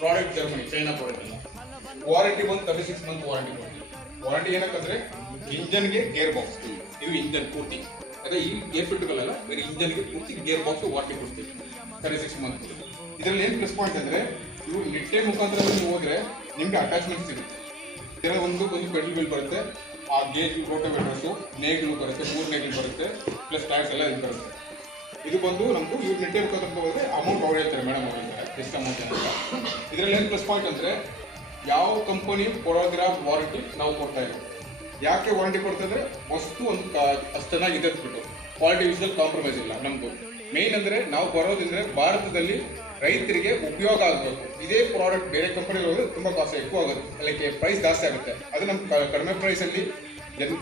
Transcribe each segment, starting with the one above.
Product Germany China product ಅಲ್ಲ. Warranty ಬಂದು 36 month warranty ಕೊಡ್ತೀವಿ. ವಾರಂಟಿ ಏನಕ್ಕಂದ್ರೆ ಇಂಜನ್ಗೆ ಗೇರ್ ಬಾಕ್ಸ್, ಇದು ಇಂಜನ್ ಪೂರ್ತಿ, ಅದೇ ಈ ಗೇರ್ ಫಿಟ್ಗಳಲ್ಲ, ಬೇರೆ ಇಂಜನ್ಗೆ ಪೂರ್ತಿ ಗೇರ್ ಬಾಕ್ಸ್ ವಾರಂಟಿ ಕೊಡ್ತೀವಿ 36 ಮಂತ್. ಇದರಲ್ಲಿ ಏನು ಪ್ಲಸ್ ಪಾಯಿಂಟ್ ಅಂದ್ರೆ ಇವು ನಿಟ್ಟೆ ಮುಖಾಂತರ ನೀವು ಹೋದ್ರೆ ನಿಮ್ಗೆ ಅಟ್ಯಾಚ್ಮೆಂಟ್ ಸಿಗುತ್ತೆ. ಇದರ ಒಂದು ಪೆಡಲ್ ವೀಲ್ ಬರುತ್ತೆ, ಆ ಗೇಜ್ ರೋಟೋವೇಟರ್ಸು ನೇಗಿಲು ಬರುತ್ತೆ, 3 ನೇಗಿಲು ಬರುತ್ತೆ, ಪ್ಲಸ್ ಟೈರ್ಸ್ ಎಲ್ಲ ಇದು ಬರುತ್ತೆ. ಇದು ಬಂದು ನಮ್ದು ಇವ್ರು ನಿಟ್ಟೆ ಮುಖಾಂತರ ಹೋದ್ರೆ ಅಮೌಂಟ್ ಅವ್ರು ಹೇಳ್ತಾರೆ, ಮೇಡಮ್ ಅವ್ರು ಹೇಳ್ತಾರೆ ಎಷ್ಟು ಅಮೌಂಟ್ ಅಂತ. ಇದರಲ್ಲಿ ಏನು ಪ್ಲಸ್ ಪಾಯಿಂಟ್ ಅಂದ್ರೆ ಯಾವ ಕಂಪನಿ ಕೊಡೋದಿರೋ ವಾರಂಟಿ ನಾವು ಕೊಡ್ತಾ ಇರೋದು. ಯಾಕೆ ವಾರಂಟಿ ಕೊಡ್ತಾ ಇದ್ರೆ ವಸ್ತು ಒಂದು ಅಷ್ಟು ಚೆನ್ನಾಗಿದೆ ಅಂದ್ಬಿಟ್ಟು ಕ್ವಾಲಿಟಿ ವಿಷಯದಲ್ಲಿ ಕಾಂಪ್ರಮೈಸ್ ಇಲ್ಲ ನಮ್ದು. ಮೇನ್ ಅಂದ್ರೆ ನಾವು ಬರೋದಂದ್ರೆ ಭಾರತದಲ್ಲಿ ರೈತರಿಗೆ ಉಪಯೋಗ ಆಗಬೇಕು. ಇದೇ ಪ್ರಾಡಕ್ಟ್ ಬೇರೆ ಕಂಪನಿ ಹೋದ್ರೆ ತುಂಬಾ ಕಾಸ್ಟ್ ఎక్కువ ಆಗುತ್ತೆ, ಅದಕ್ಕೆ ಪ್ರೈಸ್ ಜಾಸ್ತಿ ಆಗುತ್ತೆ. ಅದು ನಮ್ಮ ಕಡಿಮೆ ಪ್ರೈಸ್ ಅಲ್ಲಿ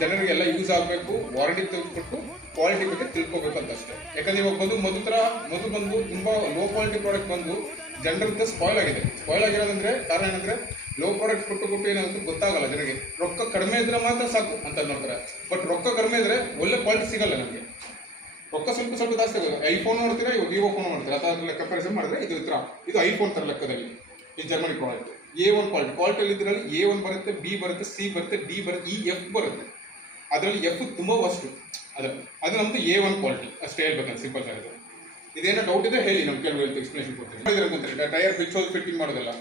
ಜನರಿಗೆಲ್ಲ ಯೂಸ್ ಆಗಬೇಕು, ವಾರಂಟಿ ತೆಗೆದುಕೊಟ್ಟು ಕ್ವಾಲಿಟಿ ಬಗ್ಗೆ ತಿಳ್ಕೊಬೇಕು ಅಂತ ಅಷ್ಟೇ. ಯಾಕಂದ್ರೆ ಇವಾಗ ಮೊದಲು ಬಂದು ತುಂಬಾ ಲೋ ಕ್ವಾಲಿಟಿ ಪ್ರಾಡಕ್ಟ್ ಬಂದು ಜನರಿಂದ ಸ್ಪಾಯ್ಲ್ ಆಗಿದೆ. ಸ್ಪಾಯ್ಲ್ ಆಗಿರೋದಂದ್ರೆ ಕಾರಣ ಏನಂದ್ರೆ ಲೋ ಪ್ರಾಡಕ್ಟ್ ಕೊಟ್ಟು ಏನಾದ್ರು ಗೊತ್ತಾಗಲ್ಲ ಜನರಿಗೆ. ರೊಕ್ಕ ಕಡಿಮೆ ಇದ್ರೆ ಮಾತ್ರ ಸಾಕು ಅಂತ ನೋಡ್ತಾರೆ. ಬಟ್ ರೊಕ್ಕ ಕಡಿಮೆ ಇದ್ರೆ ಒಳ್ಳೆ ಕ್ವಾಲಿಟಿ ಸಿಗಲ್ಲ ನಮಗೆ. ರೊಕ್ಕ ಸ್ವಲ್ಪ ಜಾಸ್ತಿ ಆಗೋದು. ಐಫೋನ್ ನೋಡ್ತೀರಾ, ಇವಾಗ ವಿವೋ ಫೋನ್ ನೋಡ್ತೀರಾ, ಅದಾದ್ಮೇಲೆ ಕಂಪ್ಯಾರಿಸನ್ ಮಾಡಿದ್ರೆ ಇದು ಐಫೋನ್ ತರ ಲೆಕ್ಕದಲ್ಲಿ ಈ ಜರ್ಮನಿ ಪ್ರಾಡಕ್ಟ್ A1 ಕ್ವಾಲಿಟಿ ಇದರಲ್ಲಿ A1 ಬರುತ್ತೆ, B ಬರುತ್ತೆ, C ಬರುತ್ತೆ, D ಬರುತ್ತೆ, F ಬರುತ್ತೆ. ಅದರಲ್ಲಿ F ತುಂಬಾ ವಸ್ತು. ಅದು ನಮ್ದು A1 ಕ್ವಾಲಿಟಿ ಅಷ್ಟೇ ಹೇಳ್ಬೇಕಂತ ಸಿಂಪಲ್ ಆಗಿದೆ. ಇದೇನೋ ಡೌಟ್ ಇದೆ ಹೇಳಿ, ನಮ್ಗೆ ಕೆಲವು ಎಕ್ಸ್ಪ್ಲೇಷನ್ ಕೊಡ್ತೀನಿ. ಟೈರ್ ಬಿಚ್ಚೋದು ಫಿಟ್ಟಿಂಗ್ ಮಾಡೋದಲ್ಲ.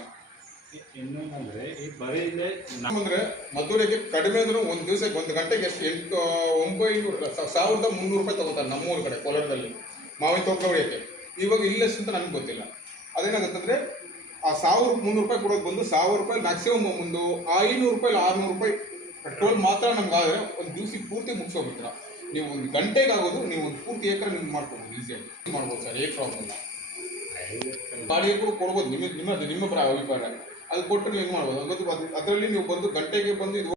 ಇನ್ನೊಂದಂದ್ರೆ ಈ ಬರೀ ಇದೆ ನಮ್ಮಂದ್ರೆ ಮಧುರೆಗೆ ಕಡಿಮೆ ಅಂದ್ರೆ ಒಂದು ದಿವಸಕ್ಕೆ 1 ಗಂಟೆಗೆ ಎಷ್ಟು 1,300 ರೂಪಾಯಿ ತಗೋತಾರೆ ನಮ್ಮೂರ ಕಡೆ ಕೋಲಾರದಲ್ಲಿ ಮಾವಿನ ತೋಟ ಹೊಡೆಯಕ್ಕೆ. ಇವಾಗ ಇಲ್ಲೆಷ್ಟು ಅಂತ ನಮ್ಗೆ ಗೊತ್ತಿಲ್ಲ. ಅದೇನಾಗುತ್ತಂದ್ರೆ ಆ 1,300 ರೂಪಾಯಿ ಕೊಡೋದು ಬಂದು 1,000 ರೂಪಾಯಿ ಮ್ಯಾಕ್ಸಿಮಮ್, ಒಂದು 500 ರೂಪಾಯಿ 600 ರೂಪಾಯಿ ಪೆಟ್ರೋಲ್ ಮಾತ್ರ ನಮ್ಗೆ ಆದರೆ ಒಂದು ದಿವಸಕ್ಕೆ ಪೂರ್ತಿ ಮುಗಿಸೋಗ್ಬಿಡ್ತೀರ. ನೀವು 1 ಗಂಟೆಗೆ ಆಗೋದು, ನೀವು ಒಂದು ಪೂರ್ತಿ ಏಕರೆ ನಿಮ್ಗೆ ಮಾಡ್ಕೊಬೋದು, ಈಸಿಯಾಗಿ ಮಾಡ್ಬೋದು ಸರ್, ಏನು ಪ್ರಾಬ್ಲಮ್ ಇಲ್ಲ. ಗಾಡಿಗೆ ಕೂಡ ಕೊಡ್ಬೋದು, ನಿಮ್ಮ ಅಭಿಪ್ರಾಯ ಅದು ಕೊಟ್ಟು ನೀವು ಹೆಂಗೆ ಮಾಡ್ಬೋದು. ಅದರಲ್ಲಿ ನೀವು ಬಂದು ಗಂಟೆಗೆ ಬಂದು ಇದು